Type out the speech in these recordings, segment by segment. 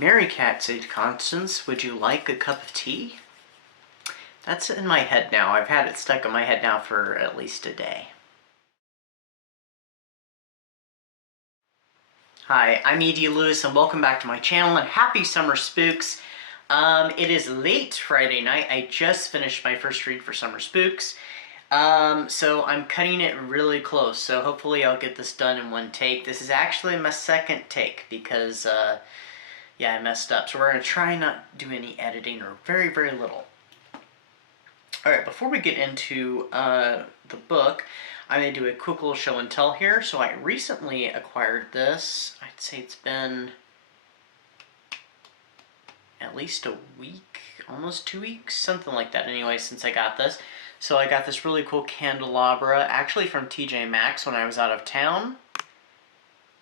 Mary Cat, said Constance, would you like a cup of tea? That's in my head now. I've had it stuck in my head now for at least a day. Hi, I'm E.D. Lewis and welcome back to my channel and happy Summer Spooks. It is late Friday night. I just finished my first read for Summer Spooks. So I'm cutting it really close, so hopefully I'll get this done in one take. This is actually my second take because, yeah, I messed up. So we're going to try not do any editing or very, very little. Alright, before we get into the book, I'm going to do a quick little show and tell here. So I recently acquired this. I'd say it's been at least a week, almost 2 weeks, something like that anyway, since I got this. So I got this really cool candelabra, actually from TJ Maxx when I was out of town.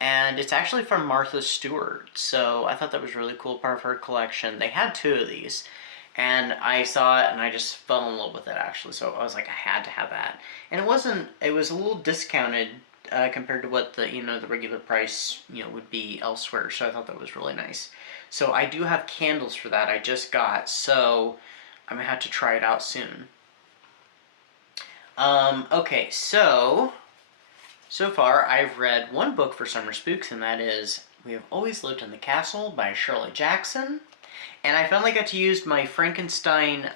And it's actually from Martha Stewart, so I thought that was really cool, part of her collection. They had 2 of these, and I saw it and I just fell in love with it actually, so I was like, I had to have that. And it was a little discounted compared to what the, the regular price, would be elsewhere, so I thought that was really nice. So I do have candles for that I just got, so I'm gonna have to try it out soon. Okay, so far I've read one book for Summer Spooks, and that is We Have Always Lived in the Castle by Shirley Jackson. And I finally got to use my Frankenstein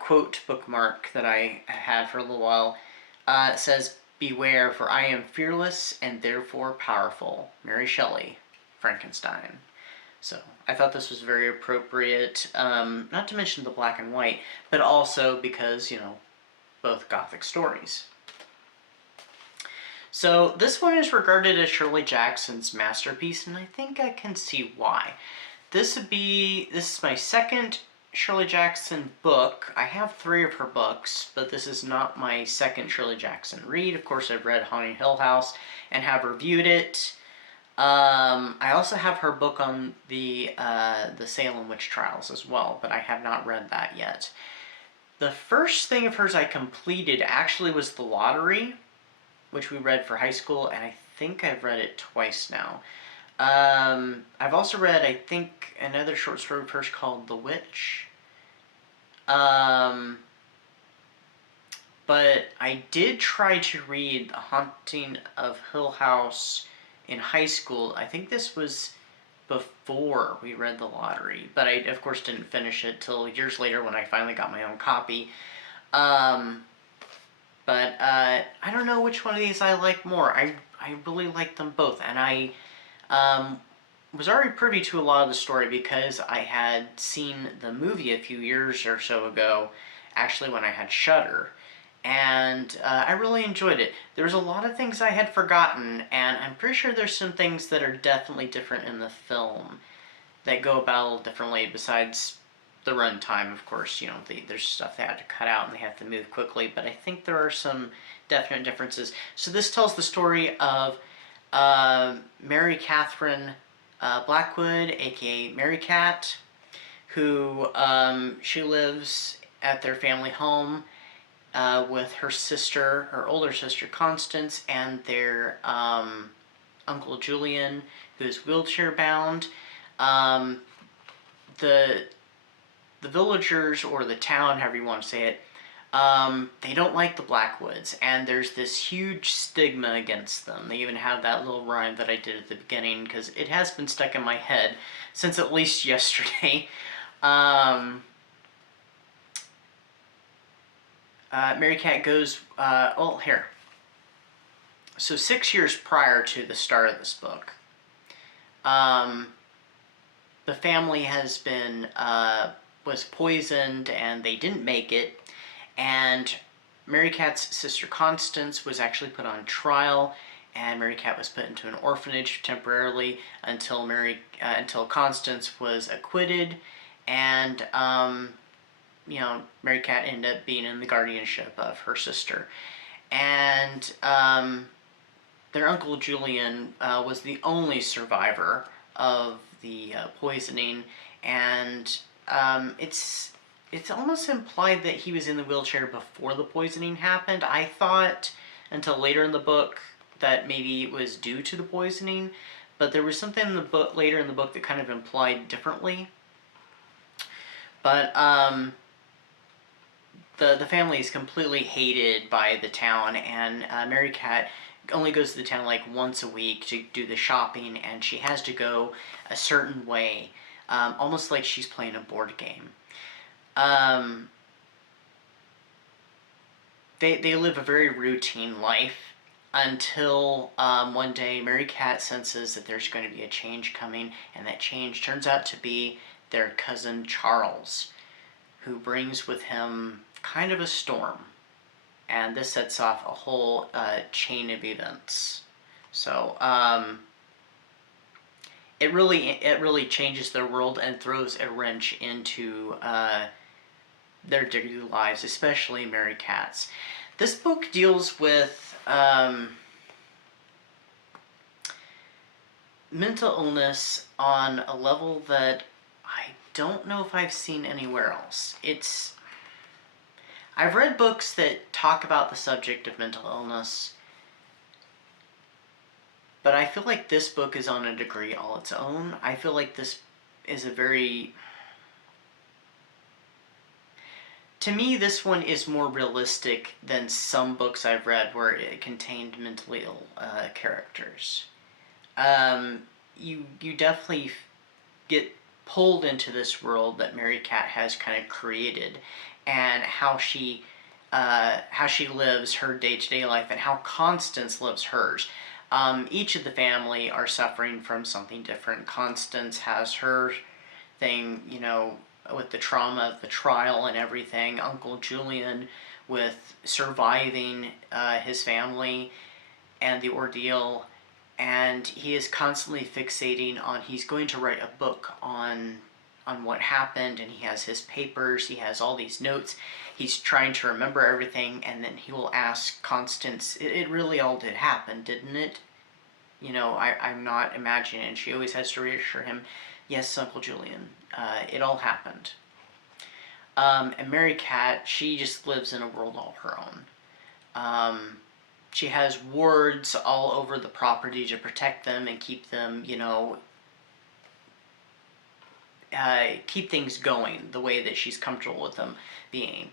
quote bookmark that I had for a little while. It says, "Beware, for I am fearless and therefore powerful." Mary Shelley, Frankenstein. So I thought this was very appropriate, not to mention the black and white, but also because, both Gothic stories. So this one is regarded as Shirley Jackson's masterpiece, and I think I can see why. This is my second Shirley Jackson book. I have 3 of her books, but this is not my second Shirley Jackson read. Of course, I've read Haunting Hill House and have reviewed it. I also have her book on the Salem Witch Trials as well, but I have not read that yet. The first thing of hers I completed actually was The Lottery, which we read for high school, and I think I've read it twice now. I've also read, I think, another short story of hers called The Witch. But I did try to read The Haunting of Hill House in high school. I think this was before we read The Lottery, but I, of course, didn't finish it till years later when I finally got my own copy. But I don't know which one of these I like more. I really like them both, and I was already privy to a lot of the story because I had seen the movie a few years or so ago, actually when I had Shudder, and I really enjoyed it. There was a lot of things I had forgotten, and I'm pretty sure there's some things that are definitely different in the film that go about a little differently besides the runtime, of course. There's stuff they had to cut out and they have to move quickly, but I think there are some definite differences. So this tells the story of Mary Catherine Blackwood, aka Mary Cat, who she lives at their family home with her sister, her older sister Constance, and their Uncle Julian, who is wheelchair bound. The villagers, or the town, however you want to say it, they don't like the Blackwoods, and there's this huge stigma against them. They even have that little rhyme that I did at the beginning, because it has been stuck in my head since at least yesterday. Mary Cat goes, well, here. So 6 years prior to the start of this book, the family has been, was poisoned and they didn't make it, and Mary Cat's sister Constance was actually put on trial, and Mary Cat was put into an orphanage temporarily until Constance was acquitted, and Mary Cat ended up being in the guardianship of her sister. And their Uncle Julian was the only survivor of the poisoning, and it's almost implied that he was in the wheelchair before the poisoning happened. I thought until later in the book that maybe it was due to the poisoning, but there was something in the book later in the book that kind of implied differently. But the family is completely hated by the town, and Mary Cat only goes to the town like once a week to do the shopping, and she has to go a certain way, almost like she's playing a board game. They live a very routine life until one day Mary Cat senses that there's going to be a change coming, and that change turns out to be their cousin Charles, who brings with him kind of a storm. And this sets off a whole chain of events. So it really changes their world and throws a wrench into their daily lives, especially Mary Cat's. This book deals with mental illness on a level that I don't know if I've seen anywhere else. I've read books that talk about the subject of mental illness, but I feel like this book is on a degree all its own. I feel like this is a very... To me, this one is more realistic than some books I've read where it contained mentally ill characters. You definitely get pulled into this world that Mary Cat has kind of created, and how she lives her day-to-day life, and how Constance lives hers. Each of the family are suffering from something different. Constance has her thing, you know, with the trauma of the trial and everything. Uncle Julian with surviving his family and the ordeal, and he is constantly fixating on, he's going to write a book on what happened, and he has his papers, he has all these notes, he's trying to remember everything, and then he will ask Constance, it really all did happen, didn't it? You know, I'm not imagining it. And she always has to reassure him, yes, Uncle Julian, it all happened. And Mary Cat, she just lives in a world all her own. She has wards all over the property to protect them and keep them, you know, keep things going the way that she's comfortable with them being.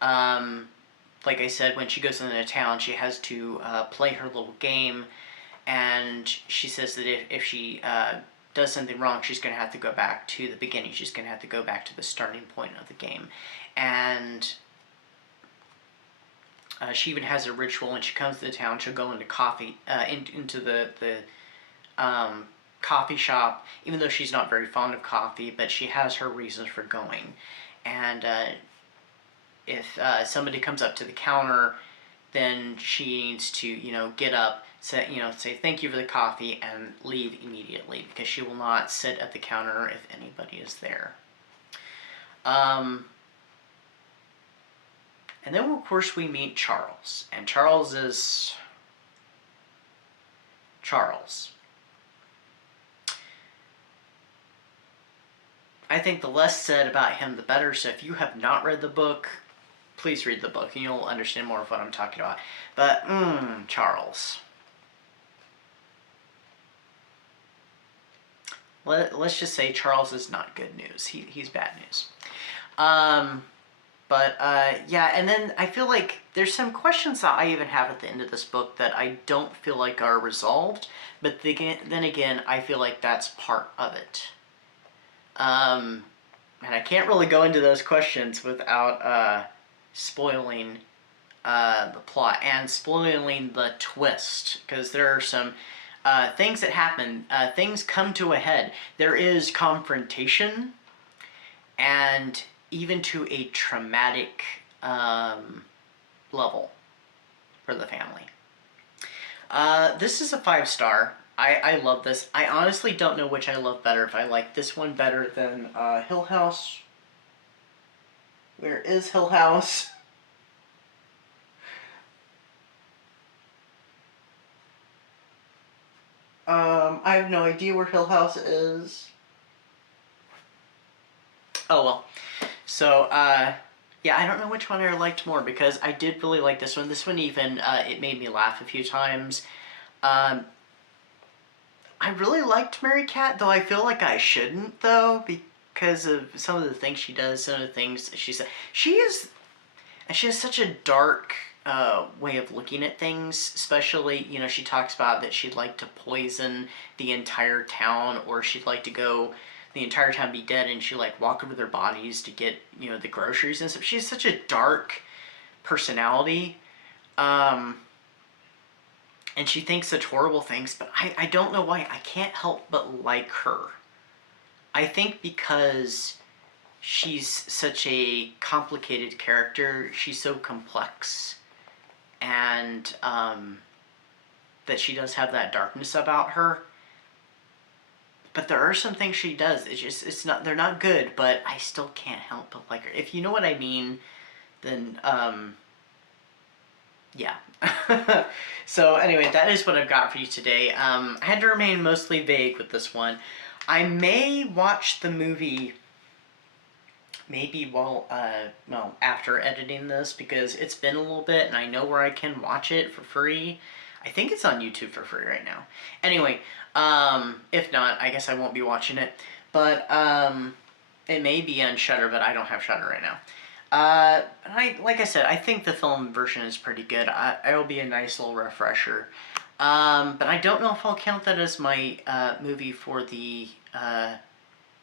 Like I said, when she goes into town, she has to play her little game, and she says that if she does something wrong, she's going to have to go back to the beginning. She's going to have to go back to the starting point of the game. And she even has a ritual. When she comes to the town, she'll go into into the coffee shop, even though she's not very fond of coffee, but she has her reasons for going. And if somebody comes up to the counter, then she needs to, you know, get up, say thank you for the coffee, and leave immediately, because she will not sit at the counter if anybody is there. And then, of course, we meet Charles. And Charles is... Charles. I think the less said about him, the better. So if you have not read the book, please read the book, and you'll understand more of what I'm talking about. But, Charles. Let's just say Charles is not good news. He's bad news. Yeah, and then I feel like there's some questions that I even have at the end of this book that I don't feel like are resolved, but then again, I feel like that's part of it. And I can't really go into those questions without spoiling the plot and spoiling the twist, because there are some things that happen. Things come to a head. There is confrontation, and even to a traumatic level for the family. This is a 5-star. I love this. I honestly don't know which I love better, if I like this one better than Hill House. Where is Hill House? I have no idea where Hill House is. Oh well. So, yeah, I don't know which one I liked more, because I did really like this one. This one even, it made me laugh a few times. I really liked Mary Cat, though I feel like I shouldn't, though, because of some of the things she does, some of the things she said. She has such a dark way of looking at things, especially, you know, she talks about that she'd like to poison the entire town, or she'd like to go, the entire town be dead, and she like walk over their bodies to get, you know, the groceries and stuff. She has such a dark personality. Um, and she thinks such horrible things, but I don't know why. I can't help but like her. I think because she's such a complicated character, she's so complex, and that she does have that darkness about her. But there are some things she does. It's not, they're not good, but I still can't help but like her. If you know what I mean, then yeah. So anyway, that is what I've got for you today. I had to remain mostly vague with this one. I may watch the movie maybe while, well, after editing this, because it's been a little bit and I know where I can watch it for free. I think it's on YouTube for free right now. Anyway, if not, I guess I won't be watching it. But, it may be on Shudder, but I don't have Shudder right now. Like I said, I think the film version is pretty good. It'll be a nice little refresher. But I don't know if I'll count that as my, movie for the,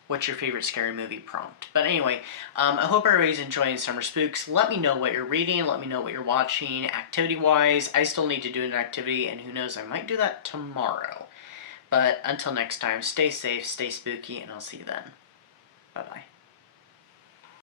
what's your favorite scary movie prompt. But anyway, I hope everybody's enjoying Summer Spooks. Let me know what you're reading. Let me know what you're watching activity-wise. I still need to do an activity, and who knows, I might do that tomorrow. But until next time, stay safe, stay spooky, and I'll see you then. Bye-bye.